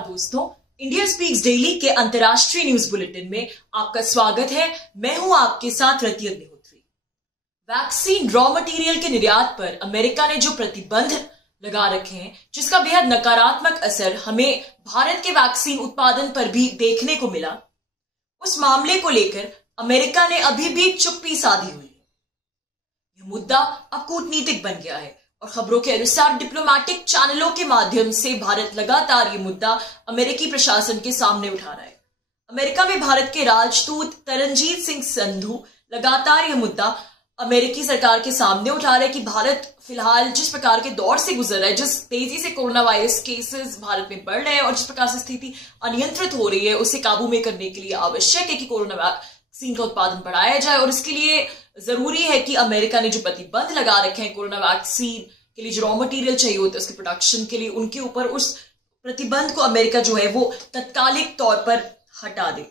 दोस्तों, India speaks daily के अंतर्राष्ट्रीय न्यूज बुलेटिन में आपका स्वागत है। मैं हूं आपके साथ रति अग्निहोत्री। वैक्सीन रॉ मटेरियल के निर्यात पर अमेरिका ने जो प्रतिबंध लगा रखे हैं, जिसका बेहद नकारात्मक असर हमें भारत के वैक्सीन उत्पादन पर भी देखने को मिला, उस मामले को लेकर अमेरिका ने अभी भी चुप्पी साधी हुई है। यह मुद्दा अब कूटनीतिक बन गया है और खबरों के अनुसार डिप्लोमेटिक चैनलों के माध्यम से भारत लगातार ये मुद्दा अमेरिकी प्रशासन के सामने उठा रहा है। अमेरिका में भारत के राजदूत तरनजीत सिंह संधू लगातार ये मुद्दा अमेरिकी सरकार के सामने उठा रहे हैं कि भारत फिलहाल जिस प्रकार के दौर से गुजर रहा है, जिस तेजी से कोरोना वायरस केसेस भारत में बढ़ रहे हैं और जिस प्रकार से स्थिति अनियंत्रित हो रही है, उसे काबू में करने के लिए आवश्यक है कि कोरोना वैक्सीन का उत्पादन बढ़ाया जाए और इसके लिए जरूरी है कि अमेरिका ने जो प्रतिबंध लगा रखे हैं कोरोना वैक्सीन के लिए, जो रॉ मटेरियल चाहिए होता है उसके प्रोडक्शन के लिए, उनके ऊपर उस प्रतिबंध को अमेरिका जो है वो तत्कालिक तौर पर हटा दे।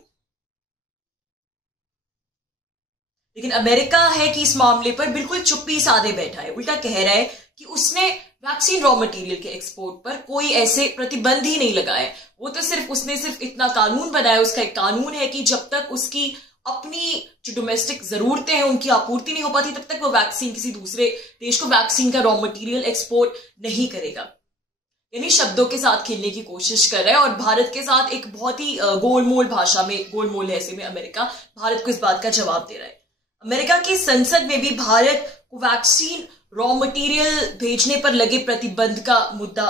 लेकिन अमेरिका है कि इस मामले पर बिल्कुल चुप्पी साधे बैठा है, उल्टा कह रहा है कि उसने वैक्सीन रॉ मटेरियल के एक्सपोर्ट पर कोई ऐसे प्रतिबंध ही नहीं लगाए। वो तो उसने सिर्फ इतना कानून बनाया, उसका एक कानून है कि जब तक उसकी अपनी जो डोमेस्टिक जरूरतें हैं उनकी आपूर्ति नहीं हो पाती, तब तक वो वैक्सीन किसी दूसरे देश को वैक्सीन का रॉ मटेरियल एक्सपोर्ट नहीं करेगा। यानी शब्दों के साथ खेलने की कोशिश कर रहा है और भारत के साथ एक बहुत ही गोलमोल भाषा में, गोलमोल लहजे में अमेरिका भारत को इस बात का जवाब दे रहा है। अमेरिका की संसद में भी भारत को वैक्सीन रॉ मटेरियल भेजने पर लगे प्रतिबंध का मुद्दा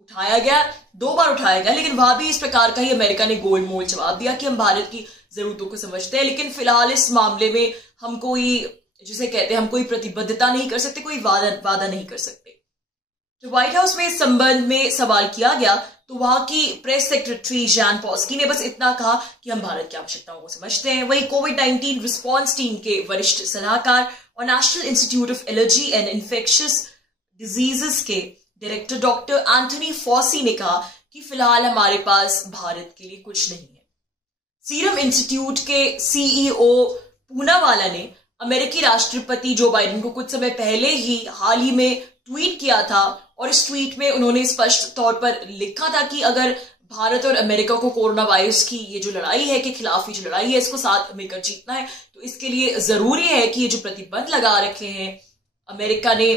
उठाया गया, 2 बार उठाया गया, लेकिन वहां भी इस प्रकार का ही अमेरिका ने गोलमोल जवाब दिया कि हम भारत की जरूरतों को समझते हैं, लेकिन फिलहाल इस मामले में हम कोई, जिसे कहते हैं, हम कोई प्रतिबद्धता नहीं कर सकते, कोई वादा नहीं कर सकते। जो व्हाइट हाउस में इस संबंध में सवाल किया गया तो वहां की प्रेस सेक्रेटरी जैन पॉस्की ने बस इतना कहा कि हम भारत की आवश्यकताओं को समझते हैं। वहीं कोविड-19 रिस्पॉन्स टीम के वरिष्ठ सलाहकार और national institute of allergy and infectious diseases के डायरेक्टर डॉक्टर एंथनी फॉसी ने कहा कि फिलहाल हमारे पास भारत के लिए कुछ नहीं है। सीरम इंस्टीट्यूट के सीईओ पूनावाला ने अमेरिकी राष्ट्रपति जो बाइडेन को कुछ समय पहले ही हाल ही में ट्वीट किया था और इस ट्वीट में उन्होंने स्पष्ट तौर पर लिखा था कि अगर भारत और अमेरिका को कोरोना वायरस की ये जो लड़ाई है के खिलाफ, ये जो लड़ाई है, इसको साथ मिलकर जीतना है, तो इसके लिए जरूरी है कि ये जो प्रतिबंध लगा रखे हैं अमेरिका ने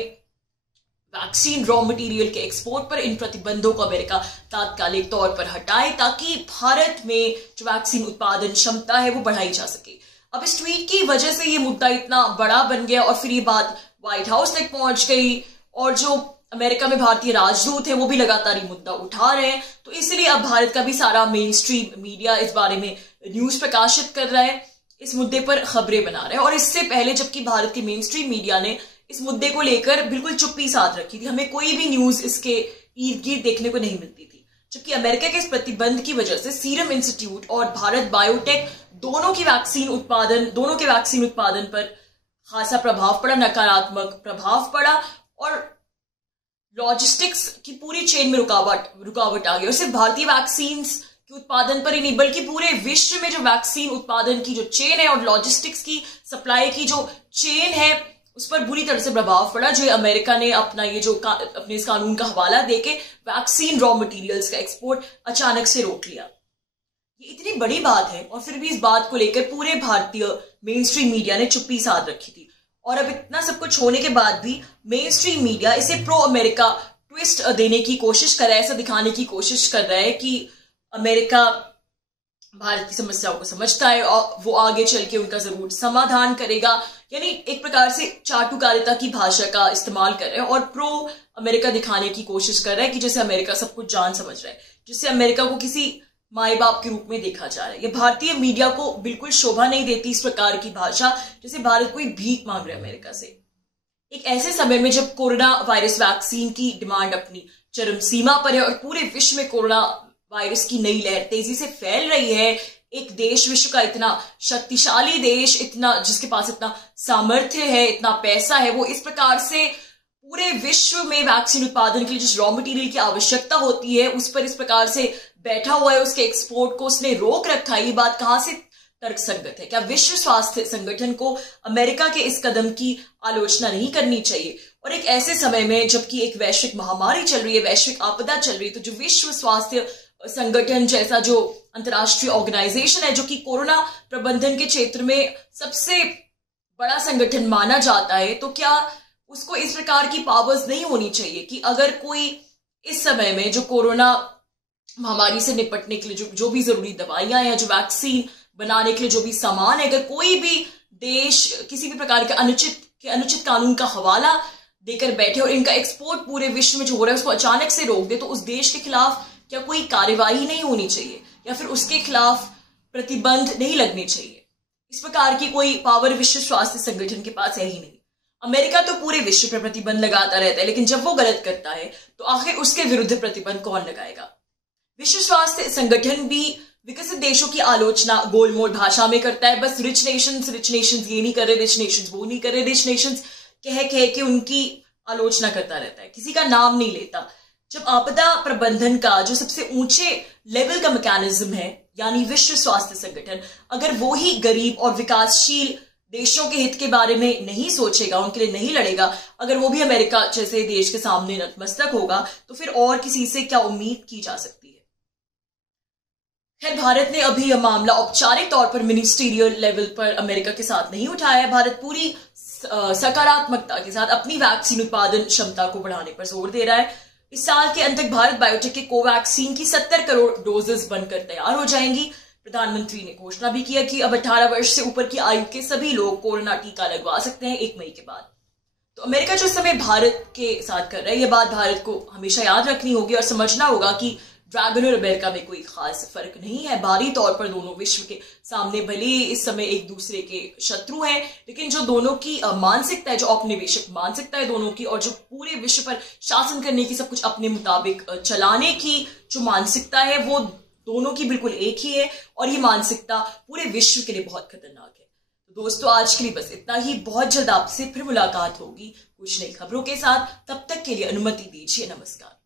वैक्सीन रॉ मटेरियल के एक्सपोर्ट पर, इन प्रतिबंधों को अमेरिका तात्कालिक तौर पर हटाए ताकि भारत में जो वैक्सीन उत्पादन क्षमता है वो बढ़ाई जा सके। अब इस ट्वीट की वजह से ये मुद्दा इतना बड़ा बन गया और फिर ये बात व्हाइट हाउस तक पहुंच गई और जो अमेरिका में भारतीय राजदूत है वो भी लगातार ये मुद्दा उठा रहे हैं। तो इसलिए अब भारत का भी सारा मेन स्ट्रीम मीडिया इस बारे में न्यूज प्रकाशित कर रहा है, इस मुद्दे पर खबरें बना रहे हैं। और इससे पहले जबकि भारत के मेन स्ट्रीम मीडिया ने इस मुद्दे को लेकर बिल्कुल चुप्पी साध रखी थी, हमें कोई भी न्यूज इसके इर्द गिर्द देखने को नहीं मिलती थी, जबकि अमेरिका के इस प्रतिबंध की वजह से सीरम इंस्टीट्यूट और भारत बायोटेक दोनों के वैक्सीन उत्पादन पर खासा प्रभाव पड़ा, नकारात्मक प्रभाव पड़ा और लॉजिस्टिक्स की पूरी चेन में रुकावट आ गई। और सिर्फ भारतीय वैक्सीन के उत्पादन पर ही नहीं बल्कि पूरे विश्व में जो वैक्सीन उत्पादन की जो चेन है और लॉजिस्टिक्स की सप्लाई की जो चेन है उस पर बुरी तरह से प्रभाव पड़ा, जो अमेरिका ने अपने इस कानून का हवाला देके वैक्सीन रॉ मटेरियल्स का एक्सपोर्ट अचानक से रोक लिया। ये इतनी बड़ी बात है और फिर भी इस बात को लेकर पूरे भारतीय मेन स्ट्रीम मीडिया ने चुप्पी साध रखी थी। और अब इतना सब कुछ होने के बाद भी मेन स्ट्रीम मीडिया इसे प्रो अमेरिका ट्विस्ट देने की कोशिश कर रहा है, ऐसा दिखाने की कोशिश कर रहा है कि अमेरिका भारत की समस्याओं को समझता है और वो आगे चल के उनका जरूर समाधान करेगा। यानी एक प्रकार से चाटुकारिता की भाषा का इस्तेमाल कर रहे हैं और प्रो अमेरिका दिखाने की कोशिश कर रहा है कि जैसे अमेरिका सब कुछ जान समझ रहा है, जिससे अमेरिका को किसी माए बाप के रूप में देखा जा रहा है। ये भारतीय मीडिया को बिल्कुल शोभा नहीं देती इस प्रकार की भाषा, जैसे भारत कोई भीख मांग रहा है अमेरिका से। एक ऐसे समय में जब कोरोना वायरस वैक्सीन की डिमांड अपनी चरम सीमा पर है और पूरे विश्व में कोरोना वायरस की नई लहर तेजी से फैल रही है, एक देश, विश्व का इतना शक्तिशाली देश, जिसके पास इतना सामर्थ्य है, इतना पैसा है, वो इस प्रकार से पूरे विश्व में वैक्सीन उत्पादन के लिए जिस रॉ मटेरियल की आवश्यकता होती है उस पर इस प्रकार से बैठा हुआ है, उसके एक्सपोर्ट को उसने रोक रखा है। ये बात कहां से तर्कसंगत है? क्या विश्व स्वास्थ्य संगठन को अमेरिका के इस कदम की आलोचना नहीं करनी चाहिए? और एक ऐसे समय में जबकि एक वैश्विक महामारी चल रही है, वैश्विक आपदा चल रही है, तो जो विश्व स्वास्थ्य संगठन जैसा जो अंतर्राष्ट्रीय ऑर्गेनाइजेशन है, जो कि कोरोना प्रबंधन के क्षेत्र में सबसे बड़ा संगठन माना जाता है, तो क्या उसको इस प्रकार की पावर्स नहीं होनी चाहिए कि अगर कोई इस समय में जो कोरोना महामारी से निपटने के लिए जो भी जरूरी दवाइयां हैं, जो वैक्सीन बनाने के लिए जो भी सामान है, अगर कोई भी देश किसी भी प्रकार के अनुचित कानून का हवाला देकर बैठे और इनका एक्सपोर्ट पूरे विश्व में जो हो रहा है उसको अचानक से रोक दे, तो उस देश के खिलाफ क्या कोई कार्यवाही नहीं होनी चाहिए या फिर उसके खिलाफ प्रतिबंध नहीं लगने चाहिए? इस प्रकार की कोई पावर विश्व स्वास्थ्य संगठन के पास है ही नहीं। अमेरिका तो पूरे विश्व पर प्रतिबंध लगाता रहता है, लेकिन जब वो गलत करता है तो आखिर उसके विरुद्ध प्रतिबंध कौन लगाएगा? विश्व स्वास्थ्य संगठन भी विकसित देशों की आलोचना गोलमोल भाषा में करता है। बस रिच नेशंस ये नहीं कर रहे, रिच नेशंस वो नहीं कर रहे, रिच नेशंस कह के उनकी आलोचना करता रहता है, किसी का नाम नहीं लेता। जब आपदा प्रबंधन का जो सबसे ऊंचे लेवल का मैकेनिज्म है, यानी विश्व स्वास्थ्य संगठन, अगर वो ही गरीब और विकासशील देशों के हित के बारे में नहीं सोचेगा, उनके लिए नहीं लड़ेगा, अगर वो भी अमेरिका जैसे देश के सामने नतमस्तक होगा, तो फिर और किसी से क्या उम्मीद की जा सकती है? खैर, भारत ने अभी यह मामला औपचारिक तौर पर मिनिस्ट्रियल लेवल पर अमेरिका के साथ नहीं उठाया है। भारत पूरी सकारात्मकता के साथ अपनी वैक्सीन उत्पादन क्षमता को बढ़ाने पर जोर दे रहा है। इस साल के अंत तक भारत बायोटेक के कोवैक्सीन की 70 करोड़ डोजेस बनकर तैयार हो जाएंगी। प्रधानमंत्री ने घोषणा भी किया कि अब 18 वर्ष से ऊपर की आयु के सभी लोग कोरोना टीका लगवा सकते हैं 1 मई के बाद। तो अमेरिका जो समय भारत के साथ कर रहा है, यह बात भारत को हमेशा याद रखनी होगी और समझना होगा कि ड्रैगन और अमेरिका में कोई खास फर्क नहीं है। बाहरी तौर पर दोनों विश्व के सामने भले इस समय एक दूसरे के शत्रु हैं, लेकिन जो दोनों की मानसिकता है, जो औपनिवेशिक मानसिकता है दोनों की, और जो पूरे विश्व पर शासन करने की, सब कुछ अपने मुताबिक चलाने की जो मानसिकता है, वो दोनों की बिल्कुल एक ही है और ये मानसिकता पूरे विश्व के लिए बहुत खतरनाक है। तो दोस्तों, आज के लिए बस इतना ही। बहुत जल्द आपसे फिर मुलाकात होगी कुछ नई खबरों के साथ। तब तक के लिए अनुमति दीजिए। नमस्कार।